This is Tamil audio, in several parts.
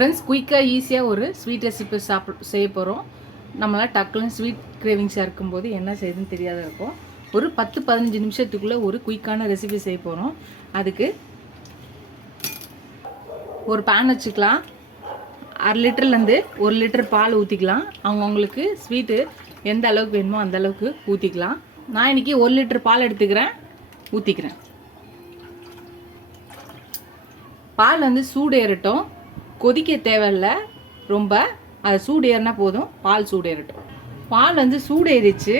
ஃப்ரெண்ட்ஸ், குயிக்காக ஈஸியாக ஒரு ஸ்வீட் ரெசிபி செய்ய போகிறோம். நம்மளால் டக்குன்னு ஸ்வீட் கிரேவிங்ஸாக இருக்கும்போது என்ன செய்யுதுன்னு தெரியாத இருக்கும். ஒரு 10-15 நிமிஷத்துக்குள்ளே ஒரு குயிக்கான ரெசிபி செய்ய போகிறோம். அதுக்கு ஒரு பேன் வச்சுக்கலாம். 1/2 லிட்டர்லேருந்து 1 லிட்டர் பால் ஊற்றிக்கலாம். அவங்கவுங்களுக்கு ஸ்வீட்டு எந்த அளவுக்கு வேணுமோ அந்த அளவுக்கு ஊற்றிக்கலாம். நான் இன்றைக்கி 1 லிட்டர் பால் எடுத்துக்கிறேன், ஊற்றிக்கிறேன். பால் வந்து சூடு ஏறட்டும், கொதிக்க தேவையில்லை ரொம்ப. அது சூடு ஏறினா போதும், பால் சூடு ஏறட்டும். பால் வந்து சூடு ஏறிச்சு,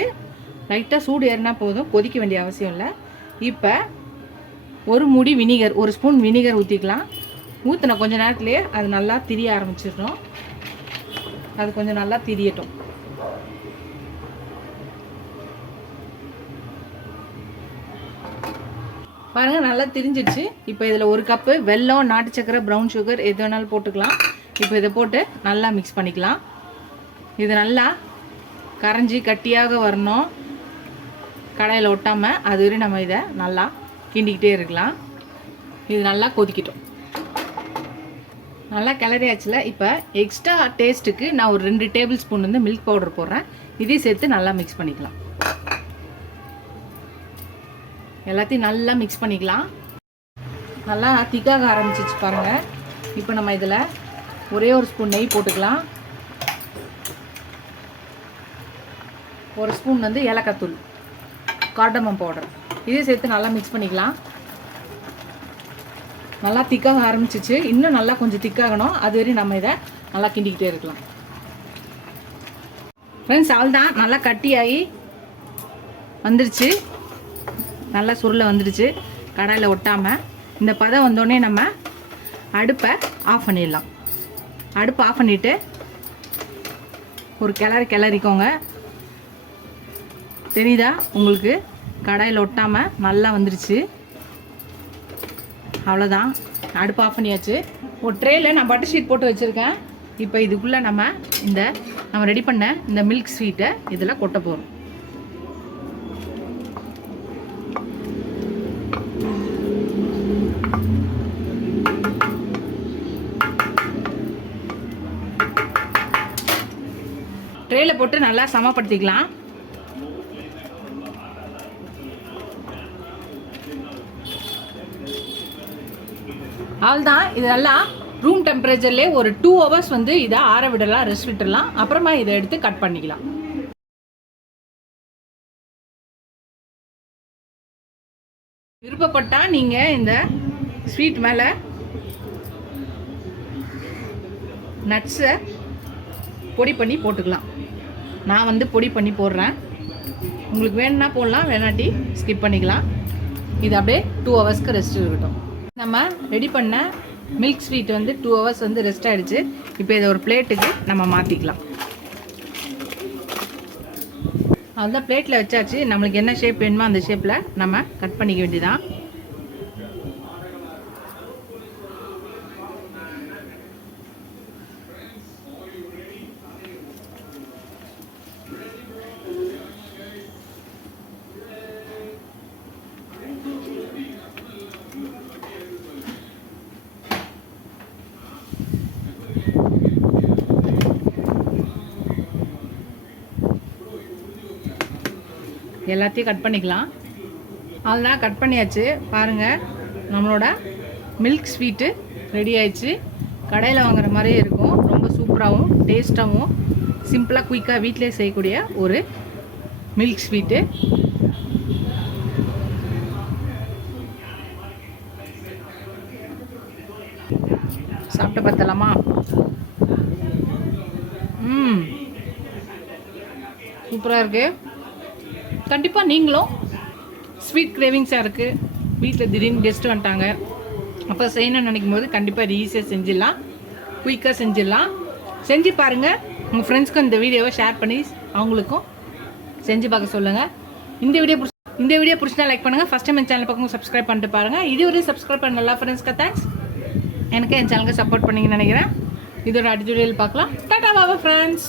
லைட்டாக சூடு ஏறினா போதும், கொதிக்க வேண்டிய அவசியம் இல்லை. இப்போ ஒரு முடி வினிகர், 1 ஸ்பூன் வினிகர் ஊற்றிக்கலாம். ஊற்றின கொஞ்ச நேரத்துலேயே அது நல்லா திரிய ஆரம்பிச்சிடணும். அது கொஞ்சம் நல்லா திரியட்டும். பாருங்கள், நல்லா திரிஞ்சிடுச்சு. இப்போ இதில் 1 கப்பு வெல்லம், நாட்டு சக்கரை, ப்ரௌன் சுகர் எது வேணாலும் போட்டுக்கலாம். இப்போ இதை போட்டு நல்லா மிக்ஸ் பண்ணிக்கலாம். இது நல்லா கரைஞ்சி கட்டியாக வரணும், கடாயில் ஒட்டாமல். அது வரை நம்ம இதை நல்லா கிண்டிக்கிட்டே இருக்கலாம். இது நல்லா கொதிக்கட்டும். நல்லா கிளறியாச்சுல. இப்போ எக்ஸ்ட்ரா டேஸ்ட்டுக்கு நான் ஒரு 2 டேபிள் ஸ்பூன் வந்து மில்க் பவுடர் போடுறேன். இதையும் சேர்த்து நல்லா மிக்ஸ் பண்ணிக்கலாம். எல்லாத்தையும் நல்லா மிக்ஸ் பண்ணிக்கலாம். நல்லா திக்காக ஆரம்பிச்சிச்சு பாருங்கள். இப்போ நம்ம இதில் ஒரே 1 ஸ்பூன் நெய் போட்டுக்கலாம். 1 ஸ்பூன் வந்து ஏலக்காய் தூள், கார்டமம் பவுடர், இதையும் சேர்த்து நல்லா மிக்ஸ் பண்ணிக்கலாம். நல்லா திக்காக ஆரம்பிச்சிச்சு. இன்னும் நல்லா கொஞ்சம் திக்காகணும். அது வரையும் நம்ம இதை நல்லா கிண்டிக்கிட்டே இருக்கலாம். ஃப்ரெண்ட்ஸ், அவ்வளோதான், நல்லா கட்டியாகி வந்துருச்சு. நல்லா சுருளை வந்துடுச்சு, கடாயில் ஒட்டாமல். இந்த பதம் வந்தோடனே நம்ம அடுப்பை ஆஃப் பண்ணிடலாம். அடுப்பை ஆஃப் பண்ணிவிட்டு ஒரு கிளறிக்கோங்க. தெரியுதா உங்களுக்கு? கடாயில் ஒட்டாமல் நல்லா வந்துடுச்சு. அவ்வளோதான், அடுப்பு ஆஃப் பண்ணியாச்சு. ஒரு ட்ரேயில் நான் பட்டர் ஷீட் போட்டு வச்சுருக்கேன். இப்போ இதுக்குள்ளே நம்ம ரெடி பண்ண இந்த மில்க் ஸ்வீட்டை இதில் கொட்ட போகிறோம். ட்ரேயில் போட்டு நல்லா சமப்படுத்திக்கலாம். அவ்வளோதான். இதெல்லாம் ரூம் டெம்பரேச்சர்லேயே ஒரு 2 hours வந்து இதை ஆற விடலாம், ரெஸ்ட் விட்டுடலாம். அப்புறமா இதை எடுத்து கட் பண்ணிக்கலாம். விருப்பப்பட்டால் நீங்கள் இந்த ஸ்வீட் மேலே நட்ஸை பொடி பண்ணி போட்டுக்கலாம். நான் வந்து பொடி பண்ணி போடுறேன். உங்களுக்கு வேணும்னா போடலாம், வேணாட்டி ஸ்கிப் பண்ணிக்கலாம். இது அப்படியே 2 hours ரெஸ்ட் இருக்கட்டும். நம்ம ரெடி பண்ண மில்க் ஸ்வீட் வந்து 2 hours வந்து ரெஸ்ட் ஆகிடுச்சு. இப்போ இதை ஒரு பிளேட்டுக்கு நம்ம மாற்றிக்கலாம். அதுதான் பிளேட்டில் வச்சாச்சு. நம்மளுக்கு என்ன ஷேப் வேணுமோ அந்த ஷேப்பில் நம்ம கட் பண்ணிக்க வேண்டியதான். எல்லாத்தையும் கட் பண்ணிக்கலாம். அதுதான் கட் பண்ணியாச்சு. பாருங்கள், நம்மளோட மில்க் ஸ்வீட்டு ரெடி ஆயிடுச்சு. கடையில் வாங்குற மாதிரியே இருக்கும். ரொம்ப சூப்பராகவும் டேஸ்ட்டாகவும் சிம்பிளாக குயிக்காக வீட்டிலே செய்யக்கூடிய ஒரு மில்க் ஸ்வீட்டு. சாப்பிட்டு பார்த்தலாமா? சூப்பராக இருக்குது. கண்டிப்பாக நீங்களும் ஸ்வீட் கிரேவிங்ஸாக இருக்குது, வீட்டில் திடீர்னு கெஸ்ட்டு வந்துட்டாங்க, அப்போ செய்யணும்னு நினைக்கும் போது கண்டிப்பாக இது ஈஸியாக செஞ்சிடலாம், குயிக்காக செஞ்சிடலாம். செஞ்சு பாருங்கள். உங்கள் ஃப்ரெண்ட்ஸ்க்கும் இந்த வீடியோவை ஷேர் பண்ணி அவங்களுக்கும் செஞ்சு பார்க்க சொல்லுங்கள். இந்த வீடியோ பிடிச்சினா லைக் பண்ணுங்கள். ஃபஸ்ட் டைம் என் சேனல் பக்கம் சப்ஸ்கிரைப் பண்ணிட்டு பாருங்கள். இதுவரையும் சப்ஸ்கிரைப் பண்ண எல்லா ஃப்ரெண்ட்ஸ்க்கு தேங்க்ஸ். எனக்கு என் சேனலுக்கு சப்போர்ட் பண்ணிங்கன்னு நினைக்கிறேன். இதோட அடுத்த வீடியோவில் பார்க்கலாம். டாடா பாபா ஃப்ரெண்ட்ஸ்.